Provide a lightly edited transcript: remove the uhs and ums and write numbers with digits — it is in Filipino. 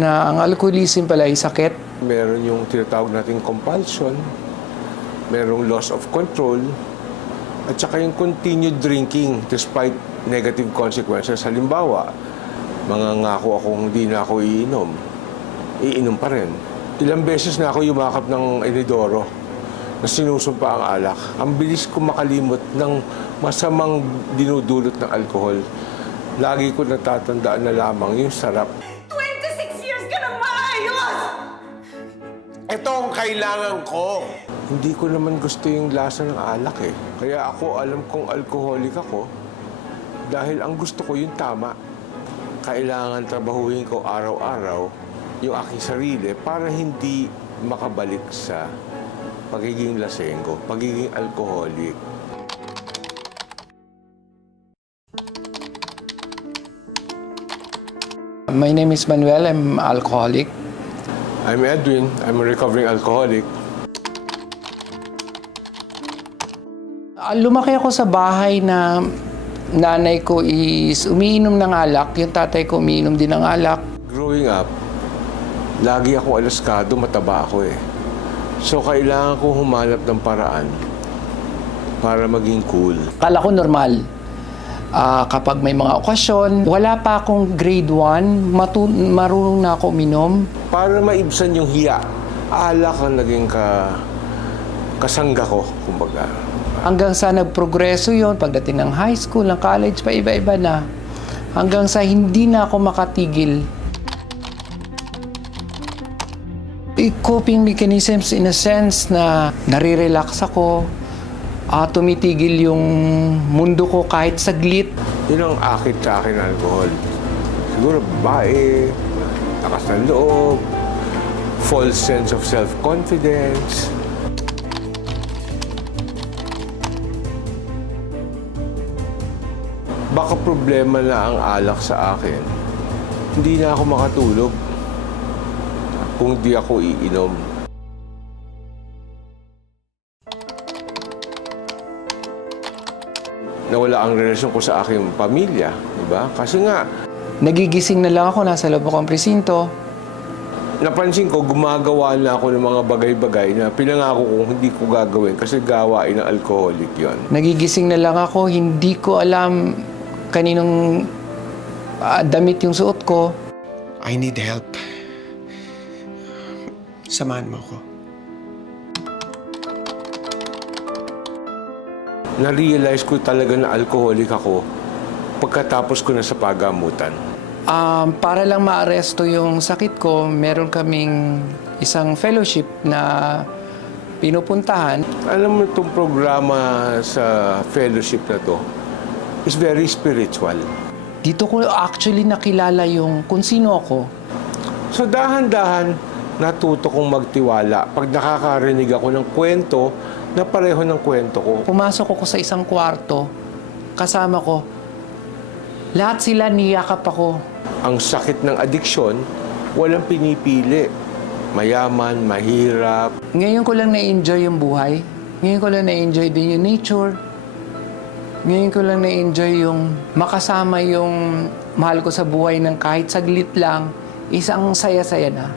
Na ang alcoholism pala ay sakit. Meron yung tinatawag nating compulsion, merong loss of control, at saka yung continued drinking despite negative consequences. Halimbawa, mangangako akong hindi na ako iinom pa rin. Ilang beses na ako yumakap ng inidoro na sinusumpa ang alak. Ang bilis ko makalimot ng masamang dinudulot ng alkohol. Lagi ko natatandaan na lamang yung sarap. 26 years ka nang maayos! Ito ang kailangan ko. Hindi ko naman gusto yung lasa ng alak eh. Kaya ako alam kong alcoholic ako dahil ang gusto ko yung tama. Kailangan trabahuhin ko araw-araw yung aking sarili para hindi makabalik sa pagiging lasenggo, pagiging alcoholic. My name is Manuel. I'm alcoholic. I'm Edwin. I'm a recovering alcoholic. Lumaki ako sa bahay na nanay ko is umiinom ng alak. Yung tatay ko umiinom din ng alak. Growing up, lagi akong alaskado, mataba ako eh. So kailangan ko humanap ng paraan para maging cool. Kala ko normal. Kapag may mga okasyon, wala pa akong grade 1, marunong na ako uminom. Para maibsan yung hiya, alak ang naging kasangga ko, kumbaga. Hanggang sa nagprogreso yon pagdating ng high school, ng college, pa iba-iba na. Hanggang sa hindi na ako makatigil. Coping mechanisms in a sense na nare-relax ako, tumitigil yung mundo ko kahit saglit. Yun ang akit sa akin ng alcohol. Siguro babae, lakas ng loob, false sense of self-confidence. Baka problema na ang alak sa akin. Hindi na ako makatulog kung di ako iinom. Nawala ang relasyon ko sa aking pamilya, di ba? Kasi nga, Nagigising na lang ako, nasa loob akong presinto. napansin ko, gumagawa na ako ng mga bagay-bagay na pinangako kong hindi ko gagawin kasi gawain ng alcoholic yon. Nagigising na lang ako, hindi ko alam kaninong damit yung suot ko. I need help. Samahan mo ako. Na-realize ko talaga na alcoholic ako pagkatapos ko na sa pagamutan. Para lang maaresto yung sakit ko, meron kaming isang fellowship na pinupuntahan. Alam mo itong programa sa fellowship na to is very spiritual. Dito ko actually nakilala yung kung sino ako. So dahan-dahan, natuto kong magtiwala. Pag nakakarinig ako ng kwento, na pareho ng kwento ko. Pumasok ako sa isang kwarto, kasama ko. Lahat sila niyakap ako. Ang sakit ng adiksyon, walang pinipili. Mayaman, mahirap. Ngayon ko lang na-enjoy yung buhay. Ngayon ko lang na-enjoy din yung nature. Ngayon ko lang na-enjoy yung makasama yung mahal ko sa buhay ng kahit saglit lang, isang saya-saya na.